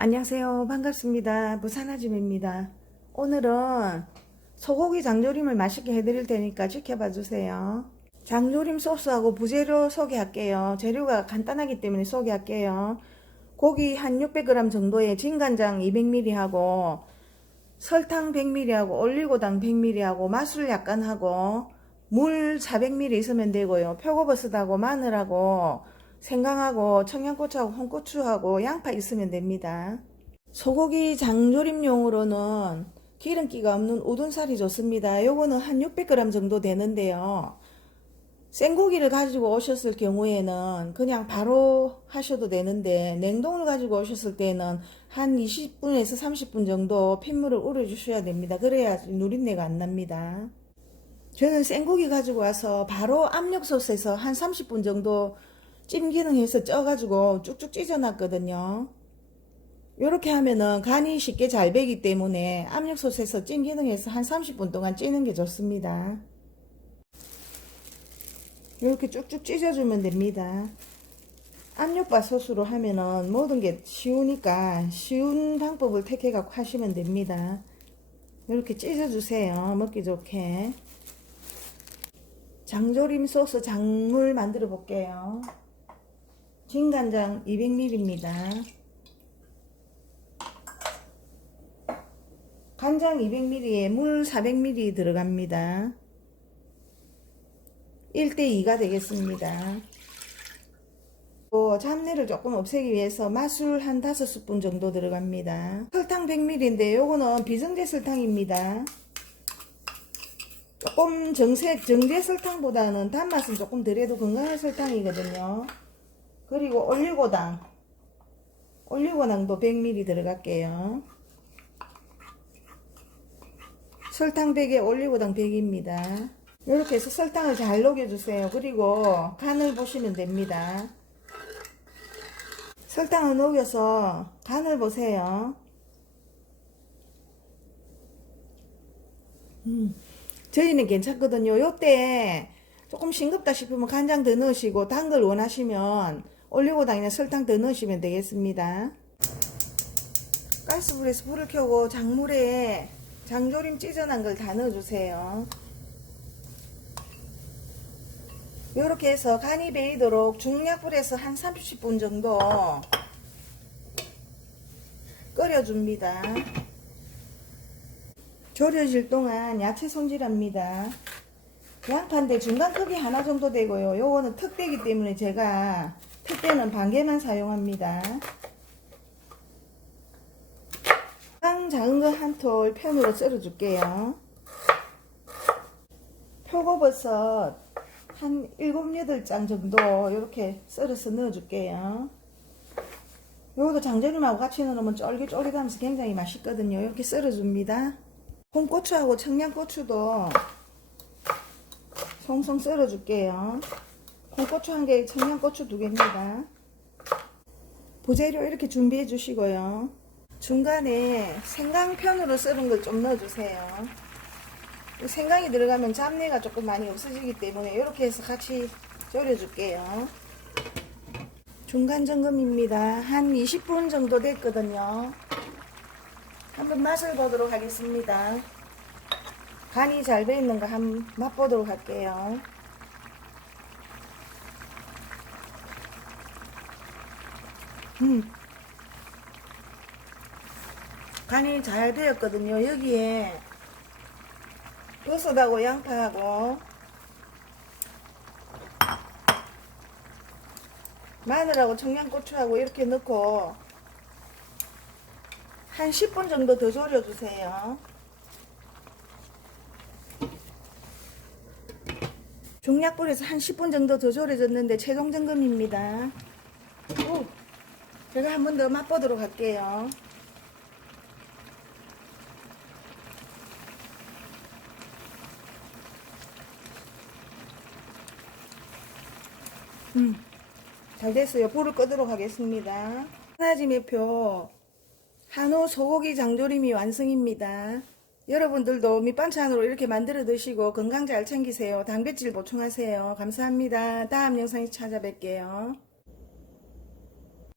안녕하세요. 반갑습니다. 부산아줌입니다. 오늘은 소고기 장조림을 맛있게 해드릴 테니까 지켜봐 주세요. 장조림 소스하고 부재료 소개할게요. 재료가 간단하기 때문에 소개할게요. 고기 한 600g 정도의 진간장 200ml 하고 설탕 100ml 하고 올리고당 100ml 하고 맛술 약간 하고 물 400ml 있으면 되고요. 표고버섯하고 마늘하고 생강하고 청양고추하고 홍고추하고 양파 있으면 됩니다. 소고기 장조림용으로는 기름기가 없는 우둔살이 좋습니다. 요거는 한 600g 정도 되는데요. 생고기를 가지고 오셨을 경우에는 그냥 바로 하셔도 되는데 냉동을 가지고 오셨을 때는 한 20분에서 30분 정도 핏물을 우려 주셔야 됩니다. 그래야 누린내가 안 납니다. 저는 생고기 가지고 와서 바로 압력솥에서 한 30분 정도 찜 기능해서 쪄가지고 쭉쭉 찢어놨거든요. 이렇게 하면은 간이 쉽게 잘 배기 때문에 압력솥에서 찜 기능해서 한 30분 동안 찌는 게 좋습니다. 이렇게 쭉쭉 찢어주면 됩니다. 압력밥 솥으로 하면은 모든 게 쉬우니까 쉬운 방법을 택해갖고 하시면 됩니다. 이렇게 찢어주세요. 먹기 좋게. 장조림 소스 장물 만들어 볼게요. 진간장 200ml입니다. 간장 200ml에 물 400ml 들어갑니다. 1대2가 되겠습니다. 또 잡내를 조금 없애기 위해서 맛술 한 5스푼 정도 들어갑니다. 설탕 100ml인데 요거는 비정제 설탕입니다. 조금 정세, 정제 설탕보다는 단맛은 조금 덜해도 건강한 설탕이거든요. 그리고 올리고당. 올리고당도 100ml 들어갈게요. 설탕 100에 올리고당 100입니다. 이렇게 해서 설탕을 잘 녹여주세요. 그리고 간을 보시면 됩니다. 설탕을 녹여서 간을 보세요. 음, 저희는 괜찮거든요. 요때 조금 싱겁다 싶으면 간장 더 넣으시고 단 걸 원하시면 올리고당이나 설탕 더 넣으시면 되겠습니다. 가스불에서 불을 켜고 장물에 장조림 찢어난 걸 다 넣어주세요. 이렇게 해서 간이 배이도록 중약불에서 한 30분 정도 끓여줍니다. 졸여질 동안 야채 손질합니다. 양파인데 중간 크기 하나 정도 되고요. 요거는 특대기 때문에 제가 특대는 반 개만 사용합니다. 한 작은 거 한 톨 편으로 썰어 줄게요. 표고버섯 한 7, 8장 정도 이렇게 썰어서 넣어 줄게요. 요것도 장조림하고 같이 넣으면 쫄깃쫄깃하면서 굉장히 맛있거든요. 이렇게 썰어 줍니다. 홍고추하고 청양고추도 송송 썰어 줄게요. 홍고추 한 개, 청양고추 두 개입니다. 부재료 이렇게 준비해 주시고요. 중간에 생강편으로 썰은 걸 좀 넣어주세요. 생강이 들어가면 잡내가 조금 많이 없어지기 때문에 이렇게 해서 같이 졸여줄게요. 중간 점검입니다. 한 20분 정도 됐거든요. 한번 맛을 보도록 하겠습니다. 간이 잘 배 있는 거 한번 맛보도록 할게요. 음. 간이 잘 되었거든요. 여기에 버섯하고 양파하고 마늘하고 청양고추하고 이렇게 넣고 한 10분 정도 더 졸여주세요. 중약불에서 한 10분 정도 더 졸여졌는데 최종 점검입니다. 오, 제가 한 번 더 맛보도록 할게요. 음, 잘 됐어요. 불을 끄도록 하겠습니다. 하나지매표 한우 소고기 장조림이 완성입니다. 여러분들도 밑반찬으로 이렇게 만들어 드시고 건강 잘 챙기세요. 단백질 보충하세요. 감사합니다. 다음 영상에 찾아뵐게요.